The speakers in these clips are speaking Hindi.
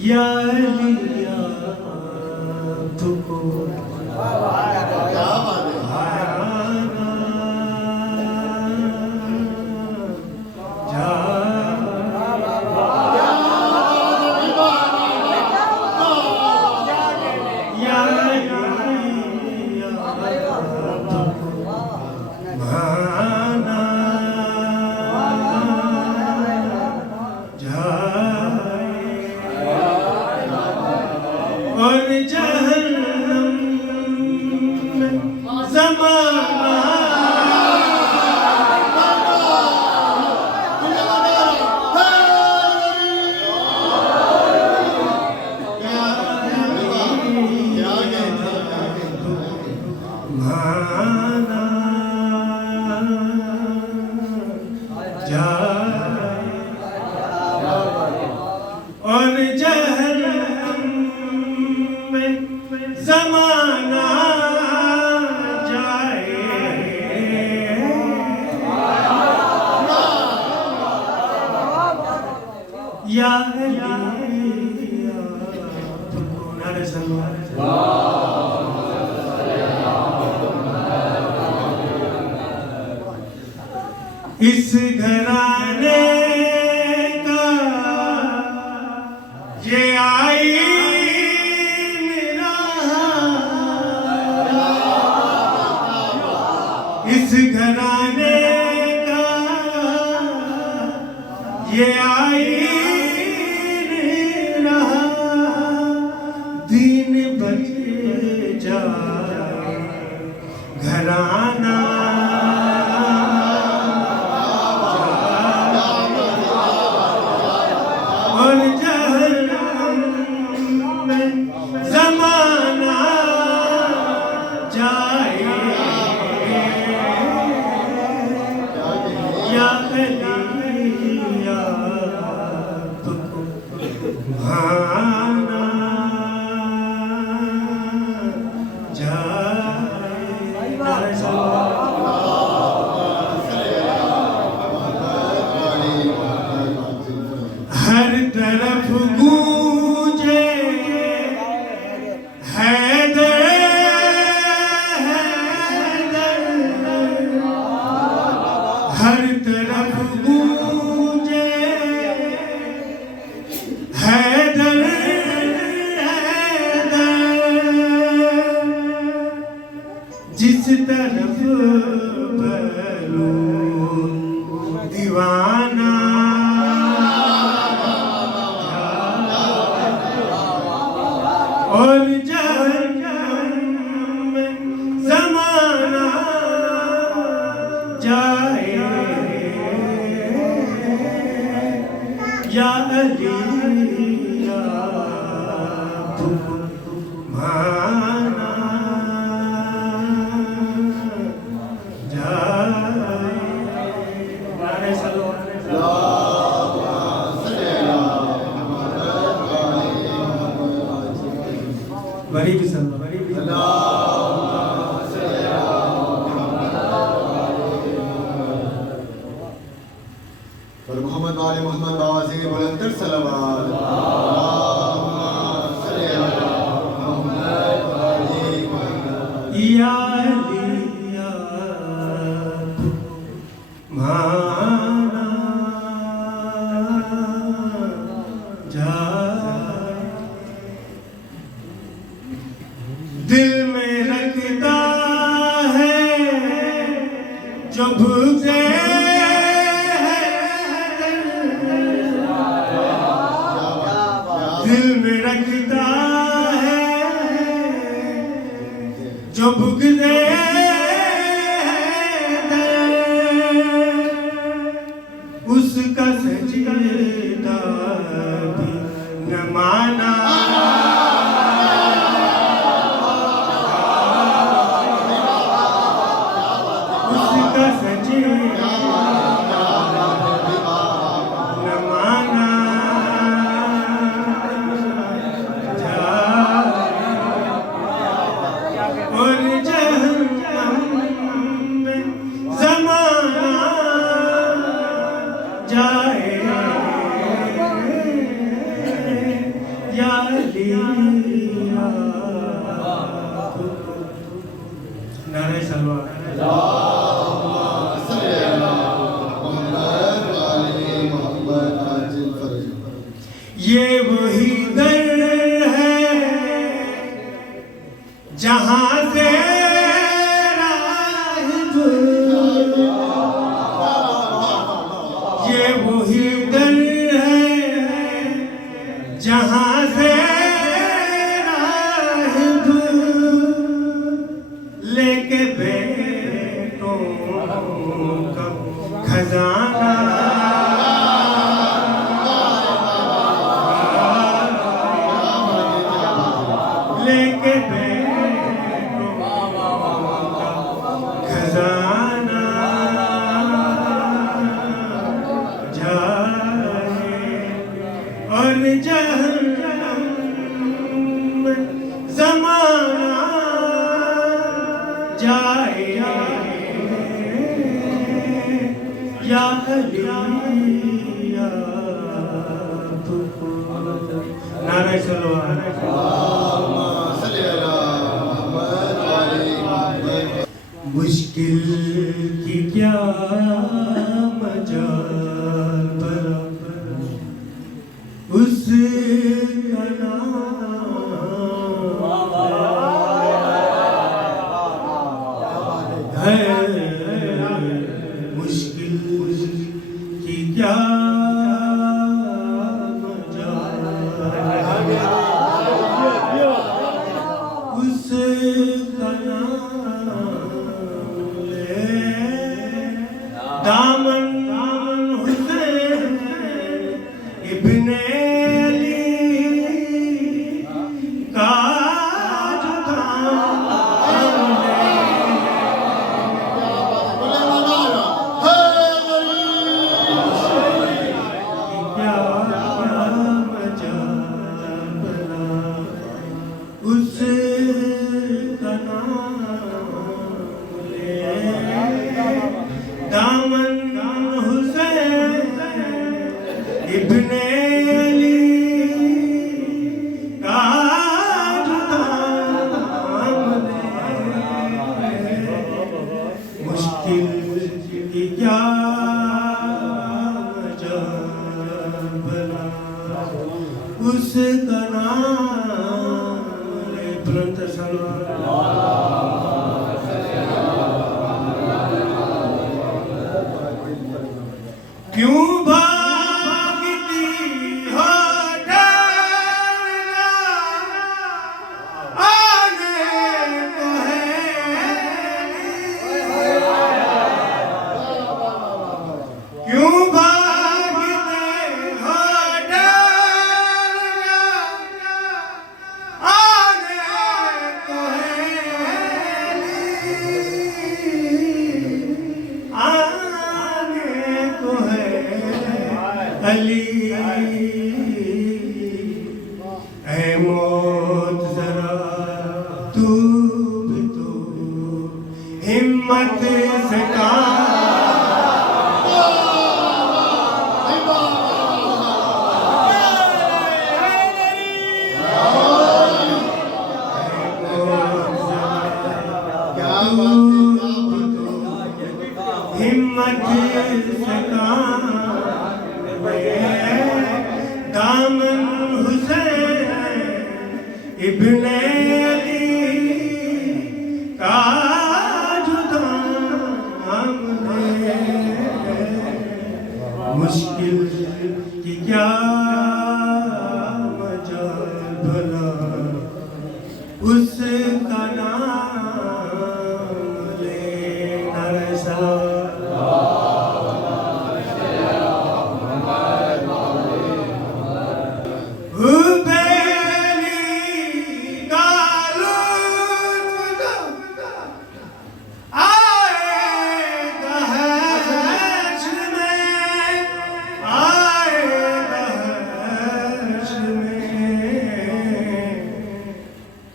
या लिया तुको और जहन्नम में ज़माना माना जाए और जहन्नम में ज़माना जाए या इस घराने का ये आईन रहा, इस घराने का ये आईन रहा, दिन बच जाए घराना और जहन्नम में ज़माना जाए या लिया तुको भाना हर तरफ गूंजे हैदर हैदर, हर तरफ गूंजे हैदर हैदर, जिस तरफ बलून दीवाना और जहन्नम में ज़माना जाए या लिया तुको माना जाए। बड़ी भी सल्लल्लाहु मोहम्मद वाले मोहम्मद बाबा से बुलंदर सलावत या लिया माना जाए, दिल में रखता है जो भूखे दिल में रखता है जो भुगते उसका सजीदा भी न माना उसका सजीदा न माना और जहन्नम में ज़माना जाए या लिया नारे सलवार ये वही दर है जहां से ये वही दर है जहां से लेके बेटों का खजाना लेके बेटों का खजाना जाए और जहन्नम में ज़माना जाए या अली या नारे सलवार मुश्किल की क्या मजाल भला उस है मुश्किल की क्या मजाल उस दामन हुसैन इब्ने अली का जो क्या मजाल भला उस दामन हुसैन इब्ने अली का मुश्किल की क्या मजाल भला उसका नाम बुलंद सलवार क्यों भागती हो डरना आने को है क्यों भागते हो डरना आने को है आने को है अली ऐ मौत जरा तू भी तो हिम्मत से हिम्मत से दामन हुसैन इब्ने अली का जुदा हमने मुश्किल की क्या मजाल भला उसका नाम लेना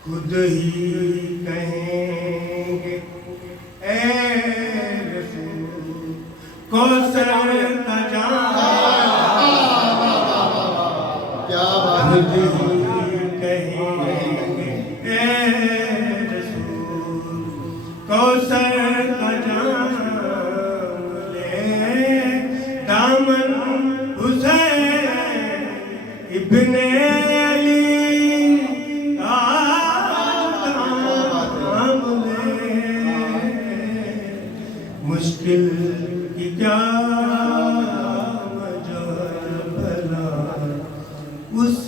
खुद ही कहेंगे ऐ रसूल कौसर का जाम क्या बात है। इब्ने अली का काम ले, मुश्किल की क्या मजाल भला उस